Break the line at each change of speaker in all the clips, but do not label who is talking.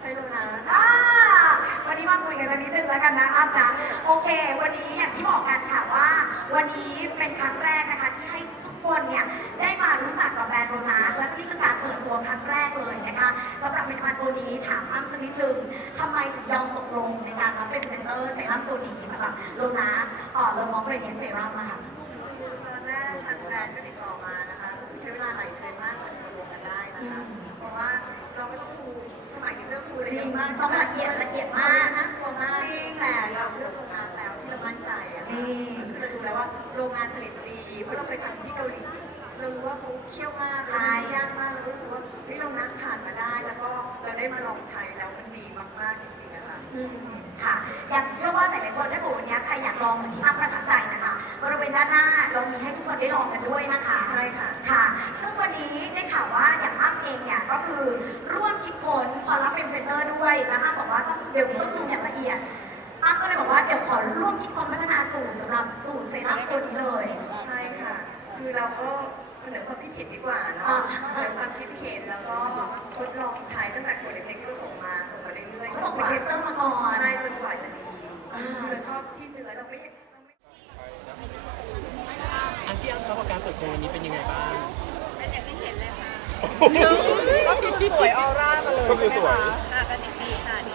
ใช่แล้นะ
อ่าวันนี้มาคุยกันสักนิดนึงแล้วกันนะอัพนะ โอเค วันนี้อย่างที่บอกกันค่ะว่า วันนี้เป็นครั้งแรกนะคะที่ให้ทุกคนเนี่ยได้มารู้จักกับแบรนด์โรนัสและนี่คือการเปิดตัวครั้งแรกเลยนะคะสำหรับผลิตภัณตัวนี้ถามอ้ํสักนิดนึงทำไมถึงยอมตกลงในการรับเป็นพรีเซนเตอร์เซรั่มตัวนี้สำหรับโรนัสอ่อเลอมองเบรนเซรั่มอะค่ะ
คือตอนแรกทางแบรนด์ จริงมาก
ต้องละเอียดละเอียดมาก
นะกลัวมากแต่เราเลือกโรงงานแล้วที่เรามั่นใจอะค่ะ
นี่
คือเราดูแล้วว่าโรงงานผลิตดีเพราะเราเคยทำที่เกาหลีเรารู้ว่าเขาเคี่ยวมาก
ใช่
ยากมากเรารู้สึกว่าเฮ้ยเรานักผ่านมาได้ แล้วก็เราได้มาลองใช้แล้วมันดีมากๆจริงๆอะค่ะ
ค่ะอยากเชื่อว่าหลายๆคนถ้าเกิดวันนี้ใครอยากลองเหมือนที่อ้ำประทับใจนะคะบริเวณด้านหน้าเรามีให้ทุกคนได้ลองกันด้วยนะคะ
ใช่ค่ะ
ค่ะ ซึ่งวันนี้ได้ข่าวว่าอย่างอ้ำเองเนี่ยก็คือร่วมคิดค้นพอรับเป็นพรีเซนเตอร์ด้วยแล้วอ้ำบอกว่าต้องเดี๋ยวนี้ต้องดูอย่างละเอียดอ้ำก็เลยบอกว่าเดี๋ยวขอร่วมคิดค้นพัฒนาสูตรสำหรับสูตรเซรั่มตัวนี้เลย
ใช่ค่ะ คือเราก็เสนอความคิดเห็นดีกว่าเนาะ
อ่า
เสนอความคิดเห็นแล้วก็ทดลองใช้ตั้งแต่ขวดเล็กๆที่เราส่งมา
ก็ส่งไปเทสเตอร์มาก่อน
ใช่จนกว่าจะดี
อ่า
คือเราชอบที่เนื้อเราไม่เราไม่
อันพี่อ้ำครับว่าการเปิดตัววันนี้เป็นยังไงบ้าง
เป็นอย่างที่เห็นเลยค่ะ
ก็คือสวยออร่ามาเลย
ก็คือสวย
ค่ะก็ดีดีค่ะดี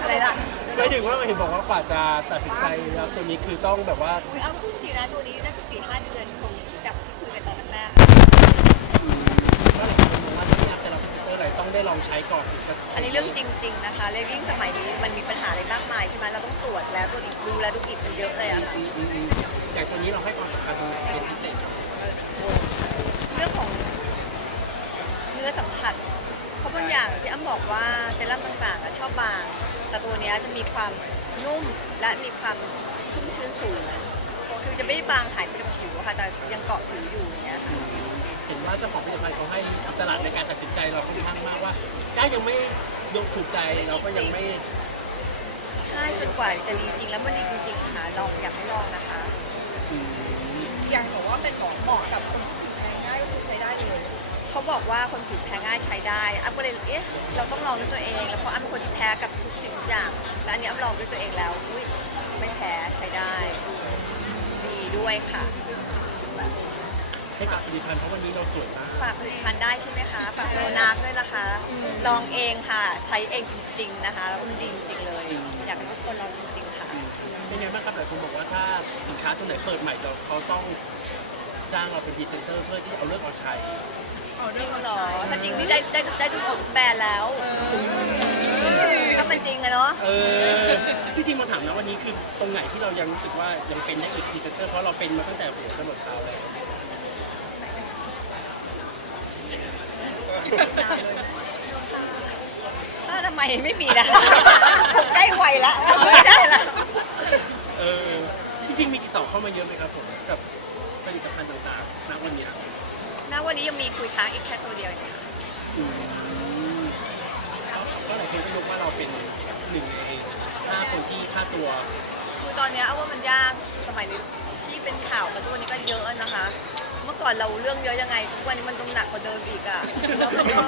อะไรล่ะ
หมายถึงว่าเห็นบอกว่ากว่าจะตัดสินใจรับตัวนี้คือต้องแบบว่า
อุ้ยเอาพูดจริงนะตัวนี้น่าจะสี่ห้าเดือนคงจากที่คุยกันตอนแรก
อร์อะไรต้องได้ลองใช้ก่อนถึงจะ
อันนี้เรื่องจริง ๆ นะคะเลยยิ่งสมัยนี้มันมีปัญหาอะไรมากมายใช่ไหมเราต้องตรวจแล้วตรวจอีกดูแลดูอีกมันเยอะเลยอะค่ะ
อืมอืมอืมอย่างตัวนี้เราให้ความสำคัญตรงไหนเป็นพิเศษครับ
เรื่องของเนื้อสัมผัสเพราะบางอย่างที่อ้ำบอกว่าเซรั่มต่างๆอะชอบบาง แต่ตัวเนี้ยจะมีความนุ่มและมีความชุ่มชื้นสูง คือจะไม่ได้บางหายไปกับผิวอะค่ะแต่ยังเกาะผิวอยู่อย่างเงี้ยค่ะ
เห็นว่าเจ้าของผลิตภัณฑ์เขาให้อิสระในการตัดสินใจเราค่อนข้างมากว่า ถ้ายังไม่ยกถูกใจเราก็ยังไม่
ใช่จนกว่าจะดีจริงแล้วมันดีจริงๆค่ะลองอยากให้ลองนะคะ
อืม
อย่างบอกว่าเป็นของเหมาะกับคนที่ผิวแพ้ง่ายก็คือใช้ได้เลย
เขาบอกว่าคนผิวแพ้ง่ายใช้ได้อ้ำก็เลยเอ๊ะเราต้องลองด้วยตัวเอง แล้วเพราะอ้ำเป็นคนที่แพ้กับทุกสิ่งทุกอย่างและอันนี้อ้ำลองด้วยตัวเองแล้วอุ้ยไม่แพ้ใช้ได้ ดีด้วยค่ะ
ให้กับผลิตภัณฑ์เพราะวันนี้เราสวยมาก
ฝากผลิตภัณฑ์ได้ใช่ไหมคะฝากโลนักด้วยนะคะ ลองเองค่ะ ใช้เองจริงๆนะคะ แล้วมันดีจริงๆเลย อยากให้ทุกคนลองจริงๆค่ะ
เป็นไงบ้างครับหลายคนบอกว่าถ้าสินค้าตัวไหนเปิดใหม่เราเขาต้องจ้างเราเป็นพรีเซนเตอร์เพื่อที่จะเอาเลิกเอาใช้
จริงเหรอถ้าจริงนี่ได้ได้ได้ดูหมดทุกแบรนด์แล้วถ้ามันจริงอะเนาะ
เออจริงๆมาถามนะวันนี้คือตรงไหนที่เรายังรู้สึกว่ายังเป็นได้อีกพรีเซนเตอร์เพราะเราเป็นมาตั้งแต่หัวจรดเท้าแล้ว
ถ้าทำไมไม่มีนะผมได้ไวละไม่ได้ละ
เออจริงๆมีติดต่อเข้ามาเยอะไหมครับผมกับผลิตภัณฑ์ต่างๆณวันเนี้ย
ณวันนี้ยังมีคุยค้างอีกแค่ตัวเดียวเอง
อืมก็ก็หลายคนก็ยกว่าเราเป็นหนึ่งในห้าคนที่ค่าตัว
คือตอนเนี้ยเอาว่ามันยากสมัยนี้ที่เป็นข่าวกันทุกวันนี้ก็เยอะนะคะเมื่อก่อนเราเรื่องเยอะยังไงทุกวันนี้มันต้องหนักกว่าเดิมอีกอะแล้วมันก็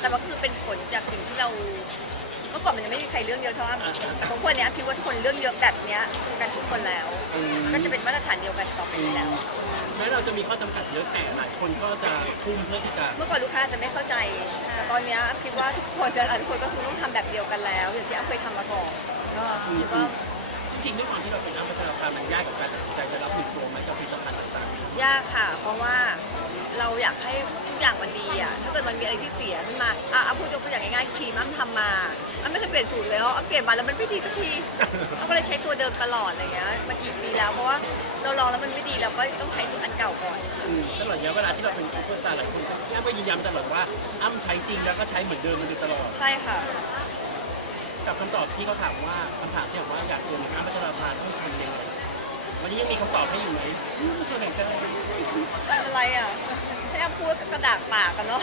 แต่มันคือเป็นผลจากสิ่งที่เรา เมื่อก่อนมันยังไม่มีใครเรื่องเยอะเท่าอ้ำแต่ของวันนี้ยคิดว่าทุกคนเรื่องเยอะแบบเนี้ยกันทุกคนแล้ว
อืม
ก็จะเป็นมาตรฐานเดียวกันต่อไปนี้แล้ว
แม้เราจะมีข้อจำกัดเยอะแต่หลายคนก็จะทุ่มเพื่อที่จะ
เมื่อก่อนลูกค้าจะไม่เข้าใจ แต่ตอนเนี้ยคิดว่าทุกคนจะทุกคนก็คือต้องทำแบบเดียวกันแล้ว อย่างที่อ้ำเคยทำมาก่อนก็คิดว่า
จริงๆด้วยความที่เราเป็นอัมพัชราภามันยากกับการตัดสินใจจะรับหนึ่งตัวไหมกับผลิตภัณฑ์ต่างๆ
ยากค่ะ เพราะว่าเราอยากให้ทุกอย่างมันดีอะ ถ้าเกิดมันมีอะไรที่เสียขึ้นมา อะเอาพูดยกตัวอย่างง่ายๆครีมอ้ำทำมาอ้ำไม่เคยเปลี่ยนสูตรเลยเพราะอ้ำเปลี่ยนมาแล้วมันไม่ดีสักทีอ้ำก็เลยใช้ตัวเดิมตลอดอะไรเงี้ยมากี่ปีแล้วเพราะว่าเราลองแล้วมันไม่ดีเราก็ต้องใช้ตัวอันเก่าก่อน
อืมตลอดระยะเวลาที่เราเป็นซูเปอร์สตาร์หลายคนก็พี่อ้ำก็ยืนยันตลอดว่าอ้ำใช้จริงแล้วก็ใช้เหมือนเดิมมาโดยตลอด
ใช่ค่ะ
กับคำตอบที่เขาถามว่าคำถามที่ถามว่าอยากสวยเหมือนอ้ำพัชราภาต้องทำยังไง วันนี้ยังมีคำตอบให้อยู่ไหมอืมตัวไหนจะ
เป็นอะไรอะให้อ้ำพูดกระดากปากกันเนาะ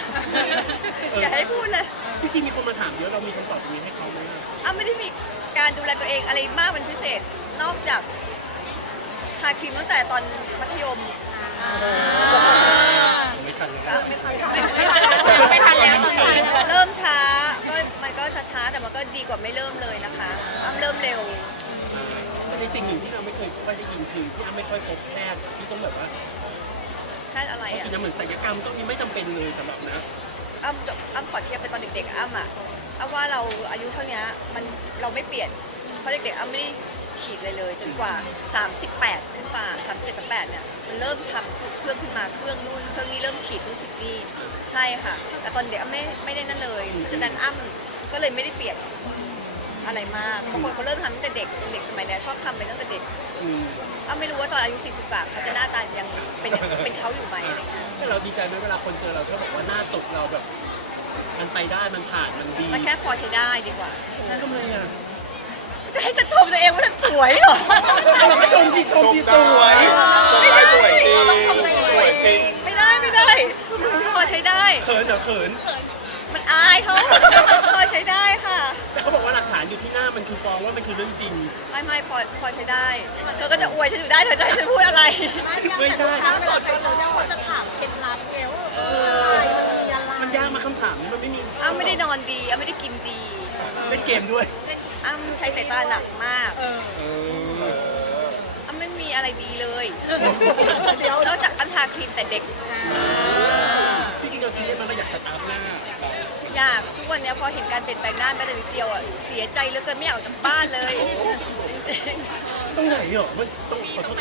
อย่าให้พูดเลย
จริงๆมีคนมาถามเยอะเรามีคำตอบตรงนี้ให้เขาไหม
อ้ำไม่ได้มีการดูแลตัวเองอะไรมากเป็นพิเศษ นอกจากทาครีมตั้งแต่ตอนมัธยม
ไม่ทันเลย
ก็ไม่ทันแล้ว
ไม่ทันแล้วตอนนี้
เริ่มช้าก็มันก็ช้าๆแต่มันก็ดีกว่าไม่เริ่มเลยนะคะอ้ำเริ่มเร็ว
แต่ ในสิ่งหนึ่งที่เราไม่เคยค่อยได้ยินคือพี่อ้ำไม่ค่อยพบแพทย์ที่ต้องแบบว่า
แพทย์อะไร
เพราะ
อะ
กินน้ำเหมือนศัลยกรรมต้องมีไม่จำเป็นเลยสำหรับนะ
อ้ำกับอ้ำขอเทียบไปตอนเด็กๆอ้ำอะอ้ำว่าเราอายุเท่านี้มันเราไม่เปลี่ยนเพราะเด็กๆอ้ำไม่ได้ฉีดเลยเลย จนกว่า 38 ขึ้นมา37 38เนี่ยมันเริ่มทำเครื่องขึ้นมาเครื่องนู่นเครื่องนี้เริ่มฉีดนู่นฉีดนี่ใช่ค่ะ แต่ตอนเด็กอ้ำไม่ไม่ได้นั่นเลยเพราะฉะนั้นอ้ำก็เลยไม่ได้เปลี่ยน อะไรมากบางคนเขาเริ่มทำตั้งแต่เด็กเด็กสมัยเนี้ยชอบทำไปตั้งแต่เด็ก
อืม
อ้ำไม่รู้ว่าตอนอายุ 40กว่าเขาจะหน้าตายังเป็นอย่างเป็นเขาอยู่ไหมอะไรเงี้ย
แต่เราดีใจไหมเวลาคนเจอเราชอบบอกว่าหน้าสดเราแบบ มันไปได้มันผ่านมันดี
มันแค่พอใช้ได้ดีกว่า
ทำไมอะ
จะให้ฉันชมตัวเองว่าฉันสวยเหรอ
เราก็ชมที่ชมที่สวย
ไม่ได้
สวยจริง
เราต้องชมตัวเอง
สวยจริง
ไม่ได้ไม่ได้พอใช้ได้
เขินเหรอเขิน
มันอายเขาพอใช้ได้ค่ะ
แต่เขาบอกว่าหลักฐานอยู่ที่หน้ามันคือฟ้องว่ามันคือเรื่องจริง
ไม่ไม่พอพอใช้ได้ เธอก็จะอวยฉันอยู่ได้เธอจะให้ฉันพูดอะไร
ไม่ใช่
ถ้าสดไปรู้ว่าคนจะถามเคล็ดลับไงว่าเออมันมีอะไร
มันยากมาคำถามนี้มันไม่มี
อ้ำไม่ได้นอนดีอ้ำไม่ได้กินดี
เล่นเกมด้วย
อ้ำใช้สายตาหนักมาก
เออ
เออ
อ้ำไม่มีอะไรดีเลยนอกจากอ้ำทาครีมแต่เด็ก
ที่จริง เราซีเรียสมันเราอยากสตาร์ทหน้า
อยากทุกวันเนี้ยพอเห็นการเปลี่ยนแปลงหน้าแม้แต่นิดเดียวอะเสียใจเหลือเกินไม่อยากออกจากบ้านเลยจริง
ตรงไหนเหรอมันตรงขอโทษ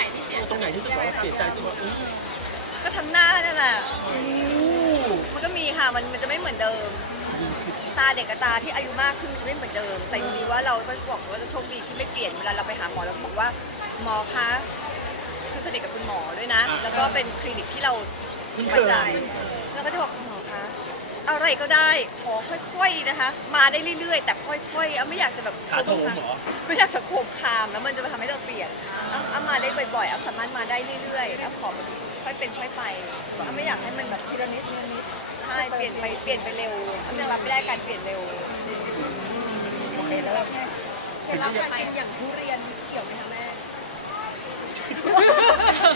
ตรงไหนที่รู้สึกว่าเสียใจรู้สึกว่าอุ๊ย
ๆก็ทั้งหน้านั่นแหละมันก็มีค่ะมันมันจะไม่เหมือนเดิม ตาเด็กกับตาที่อายุมากขึ้นจะไม่เหมือนเดิม แต่ยังดีว่าเราก็บอกว่าเราโชคดีที่ไม่เปลี่ยนเวลาเราไปหาหมอเราก็บอกว่าหมอคะคือสนิทกับคุณหมอด้วยนะ แล้วก็เป็นคลินิกที่เรา
คุ้น
ไว้
เค
ใจ
ย
แล้วก็จะบอกหม อคะอะไรก็ได้ขอค่อยๆนะคะ มาได้เรื่อยๆ แต่ค่อยๆอะไม่อยากจะแบบ
ขาโถมเหรอ
ไม่อยากจะโขมคามแล้วมันจะทำให้เราเปลี่ยนอ้ำอ้ำมาได้บ่อยๆอ้ำสามารถมาได้เรื่อยๆอ้ำขอแบบค่อยเป็นค่อยไปอ้ำไม่อยากให้มันแบบทีละนิดทีละนิดใช่เปลี่ยนไปเปลี่ยนไปเร็วอ้ำยังรับไม่ได้การเปลี่ยนเร็ว
โอเคแล้วเคล็ดลับการกินอย่างทุเรียนเกี่ยวไหมคะแม่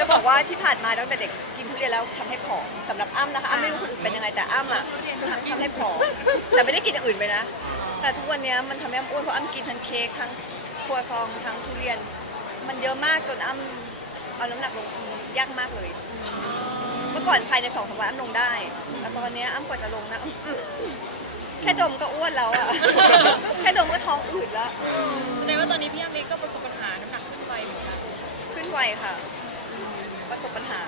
จะบอกว่าที่ผ่านมาตั้งแต่เด็กกินทุเรียนแล้วทำให้ผอมสำหรับอ้ำนะคะอ้ำไม่รู้คนอื่นเป็นยังไงแต่อ้ำอะทำทำให้ผอมแต่ไม่ได้กินอย่างอื่นไปนะ แต่ทุกวันเนี้ยมันทำให้อ้ำอ้วนเพราะอ้ำกินทั้งเค้กทั้งครัวซองทั้งทุเรียน มันเยอะมากจนอ้ำเอาน้ำหนักลงยากมากเลย เมื่อก่อนภายในสองสามวันอ้ำลงได้แต่ตอนเนี้ยอ้ำกว่าจะลงนะอ้ำอื้อแค่ดมก็อ้วนแล้วอะแค่ดมก็ท้องอืดแล้ว
แสดงว่าตอนนี้พี่อ้ำเองก็ประสบปัญหาน้ำหนักขึ้นไปเหมือนกัน
ขึ้นไวค่ะประ สบปัญหา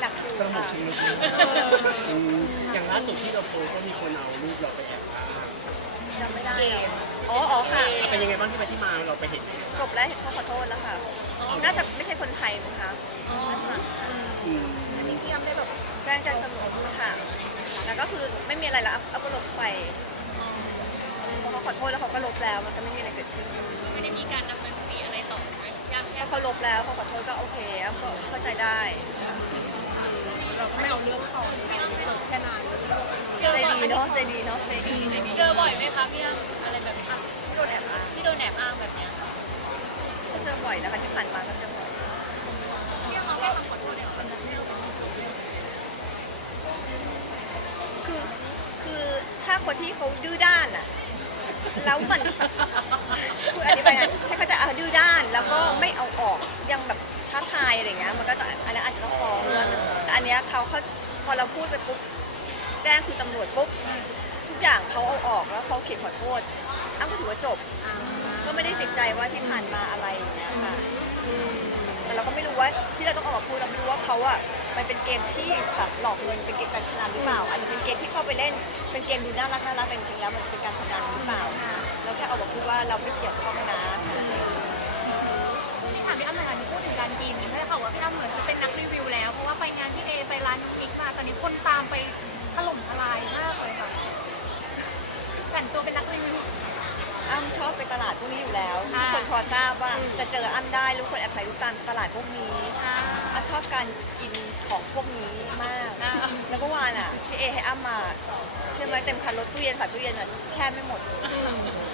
หนักอยู่
ต้องหมด
ค่ะ
ชีวิตอืมอย่างล่าสุดที่เราโพสต์ก็มีคนเอารูปเราไปแอบอ้าง
จำไม่ได้อะอ๋ออ๋อค่ะ
เป็นยังไงบ้างที่ไปที่มาเราไปเห็น
จบแล้วเห็นเขาขอโทษแล้วค่ะ น่าจะไม่ใช่คนไทยมั้งคะน่าจะ
อืม
อันนี้พี่อ้ำได้แบบ
แจ้งแจ้งตำรวจค่ะแล้วก็คือไม่มีอะไรแล้วอัพอัพก็ลบไปพอเขาขอโทษแล้วเขาก็ลบแล้ว มันก็ไม่มีอะไรเกิดขึ้น
ก็ไม่ได้มีการดำเนินค
เขาลบแล้วเขาขอโทษก็โอเคอัพก็เข้าใจได้
เราก็ไม่เอาเรื่องต่อจบแค่นั้น
เจอ
ใจ
บ่อย
ดีเนาะใจดีเนาะใจดี
เจอบ่อยไหมคะพี่อ้ำอะไรแบบนี้
ที่โดนแอบอ้าง
ที่โดนแอบอ้างแบบเนี้ย
ก็เจอบ่อยนะคะที่ผ่านมาก็เจอบ่อยคือคือถ้าคนที่เขาดื้อด้านอะแล้วมัน คืออธิบายไง อดื้อด้านแล้วก็ไม่เอาออกยังแบบท้าทายอะไรเงี้ยมันก็จะอันนั้นอาจจะต้องฟ้องด้วยแต่อันเนี้ยเขาเขาพอเราพูดไปปุ๊บแจ้งคือตำรวจปุ๊บทุกอย่างเขาเอาออกแล้วเขาเขียนขอโทษอ้ำก็ถือว่าจบ ก็ไม่ได้ติดใจว่าที่ผ่านมาอะไรอย่างเงี้ยค่ะอืมแต่เราก็ไม่รู้ว่าที่เราต้องออกมาพูดเราไม่รู้ว่าเขาอะมันเป็นเกมที่แบบหลอกเงินเป็นเกมการพนันหรือเปล่าอาจจะเป็นเกมที่เข้าไปเล่น เป็นเกมดูน่ารักน่ารักแต่จริงๆแล้วมันเป็นการพนันหรือเปล่าเราแค่เอามาพูดว่าเราไม่เกี่ยวข้องนะ
ร้านน้องกิ๊กมาตอนนี้คนตามไปถล่มทลายมากเลยค่ะแต่งตัวเป็นนักรีวิว
อ้ำชอบไปตลาดพวกนี้อยู่แล้ว ทุ
ค่ะ
กคนพอทราบว่าจะเจออ้ำได้ทุกคนแอบถ่ายรูปตามตลาดพวกนี้
อ่า
อ้ำชอบการกินของพวกนี้มาก
อ่า
แล้วเมื่อวานอะพี่เอให้อ้ำมาเชื่อไหมเต็มคันรถตู้เย็นใส่ตู้เย็นอะแช่ไม่หมด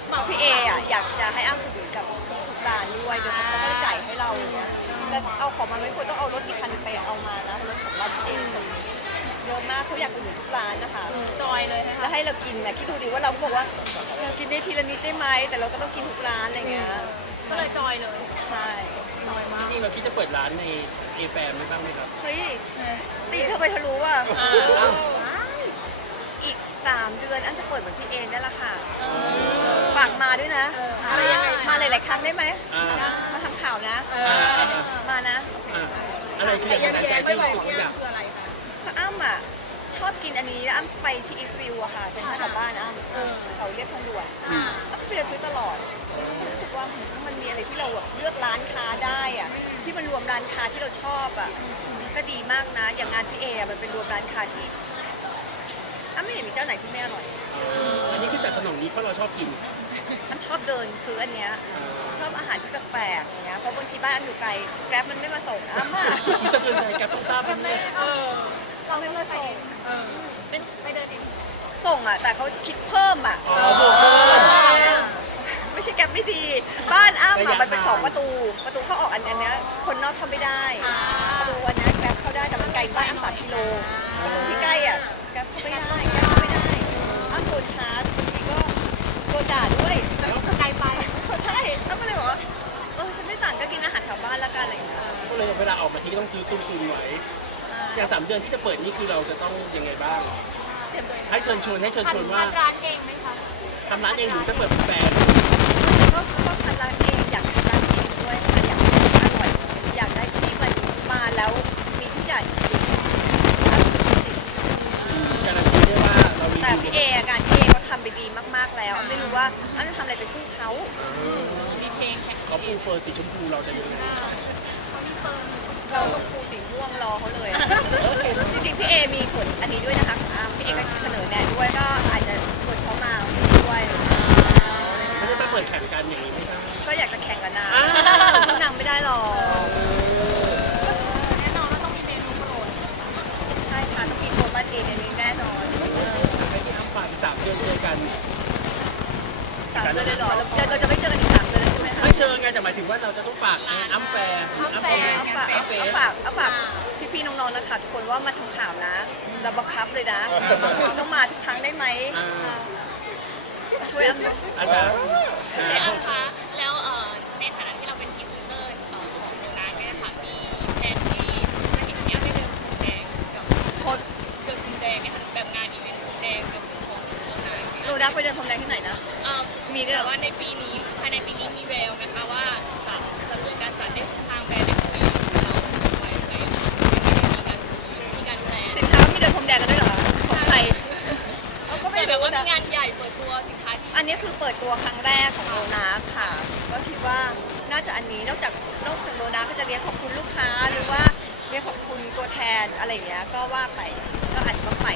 เพราะพี่เออะอยากจะให้อ้ำอุดหนุนกับทุกร้านด้วยโดยเขาก็จ่ายให้เราอย่างเงี้ย แต่เอาของมาไม่ควรต้องเอารถอีกคันไปเอามานะรถของเราพี่เองเยอะมากเขาอยากอุดหนุนทุกร้านนะคะ
จอยเลยนะคะ
แล้วให้เรากินนะคิดดูดิว่าเราก็บอกว่าเรากินได้ทีละนิดได้ไหมแต่เราก็ต้องกินทุกร้านอะไรเงี้ย
ก็เลยจอยเลย
ใช่
จอย
จ
มาก
ริงๆเราคิดจะเปิดร้านในเอแฟมบ้างไหมครับ
เฮ้ยตีเธอไปทะลุอะ
อ้าว
อีก 3 เดือนอันจะเปิดเหมือนพี่เอ็นได้ละค่ะฝากมาด้วยนะ อะไรยังไงมาหลายๆครั้งได้ไหม
อ่า
มา ทำข่าวนะ
อ่าอ่า
มานะ
อ่าอะไรคือแรงบันดาลใจที่รู้สึกว่าอยาก
คืออะไรคะ
ถ้าอ้ำอะชอบกินอันนี้แล้วอ้ำไปที่อีฟิวอะค่ะเซ็นทรัลกลับบ้านอ้ำเขาเรียกทางด่วนอ้ำก็ไปเดินซื้อตลอดรู้สึกว่ามันมีอะไรที่เราแบบเลือกร้านค้าได้อะที่มันรวมร้านค้าที่เราชอบอะก็ดีมากนะอย่างงานพี่เออะมันเป็นรวมร้านค้าที่อ้ำไม่เห็นมีเจ้าไหนที่ไม่อร่อย
อันนี้คือจัดสนองนี้เพราะเราชอบกิน
อ้ำชอบเดินซื้ออันเนี้ยชอบอาหารที่แปลกๆอย่างเงี้ยเพราะบางทีบ้านอ้ำอยู่ไกลแกร็บมันไม่มาส่งอ้ำอะ
มีสะเทือนใจแกต้องทราบไหมเนี่ย
เราไม่มาส่งเป็นไปเดินเอง
ส่งอะแต่เขาคิดเพิ่มอะ
อ๋อบวกเพิ่ม
ไม่ใช่แกร็บไม่ดี บ้านอ้ำ
ระ
อะ
ยะ
มันเป็น
ทาง
สองประตู ประตูเข้าออกอันเนี้ยคนนอกเข้าไม่ได้ประตูอันเนี้ยแกร็บเข้าได้แต่มันไกลบ้านอ้ำสามกิโลประตูที่ใกล้อะแกร็บเข้าไม่ได้ เลยเวลา
ออกมาทีก็ต้องซื้อตุ้มๆไว้อย่างสามเดือนที่จะเปิดนี่คือเราจะต้องยังไงบ้างให้เชิญชวนให้เชิญชวนว่า
ทำร้านเองไหมคะ
ทำร้านเองหรือจะเปิดเป็นแฟน
ก็ก็ทำร้านเองอยากทำร้านเองด้วยค่ะอยากให้มันอร่อยอยากได้ที่มันมาแล้วมีทุกอย่างจริงๆอ้ำคือสิ่งที่
การันตีได้ว่าเรามี
แต่พี่เออะงานพี่เอเขาทำไปดีมากๆแล้ว ไม่รู้ว่าอันจะทำอะไรไปสู้เขา
มีเพลงแข่ง
เขาปูเฟอร์สีชมพูเราจะยังไง
เราต้องปูสีม่วงรอเขาเลยอะจริงๆพี่เอมีส่วนอันนี้ด้วยนะคะของอาร์มพี่เอก็เสนอแนะด้วยก็อาจจะชวนเขามาด้วย
ไม่ได้มาเปิดแข่งกันอย่างนี้ไม่ใช่
ก็อยากจะแข่งกันนาง
อ้าว
สู้นางไม่ได้หรอก
แน่นอนว่าต้องมีเมนูโปรด
ใช่ค่ะต้องมีโคมันเอในนี้แน่นอน
ให้พี่อ้ำฝากอีกสามเดือนเจอกัน
สามเดือนเลยเหรอเราเราจะ เลยใช่ไหมคะ
ไม่เชิญไงแต่หมายถึงว่าเราจะต้องฝากอ้ำแฟร์อ้ำแฟร์
เอาฝากเอาเอาฝากเอาฝากพี่ๆน้องๆนะคะทุกคนว่ามาทำข่าวนะเราบังคับเลยนะต้องมาทุกครั้งได้ไหม
อ่า
ช่วยอันหน่อย
อาจารย์
พี่อ้ำคะแล้วเอ่อในฐานะที่เราเป็นพรีเซนเตอร์เอ่อของโรงงานเนี่ยค่ะมีแผนที่จะเห็นพี่อ้ำได้เดินพรมแดงกับ
โคตร
เดินพรมแดงเนี่ยค่ะแบบงานอีเวนต์พรมแดงกับของโรงงานเนี่ย
โรดักไปเดินพรมแดงที่ไหนนะ
เอ่อ
มีด้วยเหร
แต่
อ
ว่าในปีนี้ภายใน ปิดตัวค
รั้งแรกของโลนาค่ะ ก็คิดว่าน่าจะอันนี้นอกจากนอกจากโลนาก็จะเรียกขอบคุณลูกค้าหรือว่าเรียกขอบคุณตัวแทนอะไรอย่างเงี้ยก็ว่าไปก็อาจจะต้องไป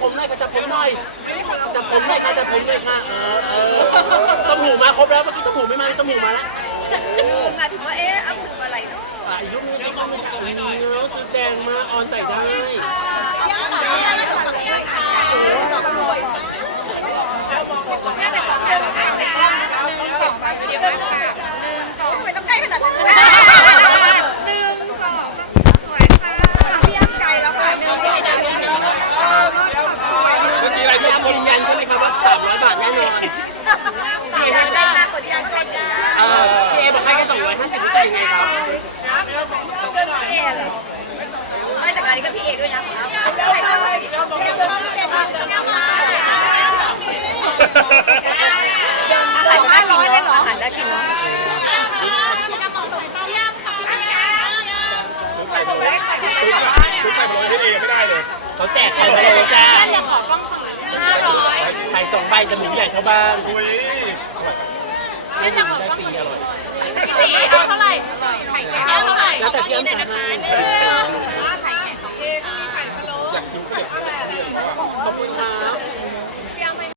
ผมหน่อยจับผมหน่อยค่ะจับผมหน่อยจับผมหน่อยค่ะจับผมหน่อยค่ะเออเออต้มหูมาครบแล้วเมื่อกี้ต้มหูไม่มาต้มหูมาแล้ว
ลืมมาถึงว่าเอ๊ะเอาลืมอะไรเนาะ
อะอีกยุคนึงต้องมีสีเนื้อสีแดงมาออนใส่ได้
ไม่ต้องใกล้ขนาดนั้นเลยหนึ่งสองสวยค่ะพี่อ้ำไกลแล้วค่ะหนึ่งสอง
เมื่อกี้อะไร
พี่
ชน
อ้ำ
ค
ยื
น
นยันใช่ไหมครับว่า300บาทแน่นอน
อยากได้มากกว่านี้ก็ได้จ้า
เออพี่เอบอกให้แค่250รู้สึกยังไงครับ
ก อาหารน่ากินเนาะอาหารน่ากินเนาะ
ซื้อไข่พะโล้ ซื้อไข่พะโล้ให้พี่เอไม่ได้เลย
เขาแจกไข่พะโล้จ้า
ห้าร้อย
ไข่สองใบแต่หมูใหญ่เท่าบ้าน
อุ้ย
ไม่หมูได้ฟรีอร่อย
สี่เอาเท่าไหร่ไข่แก้วเท่าไหร่
แล้วแต่พี่อ้ำสั่งให้
อยากชิมข้าวเหนียว
ขอบคุณครับ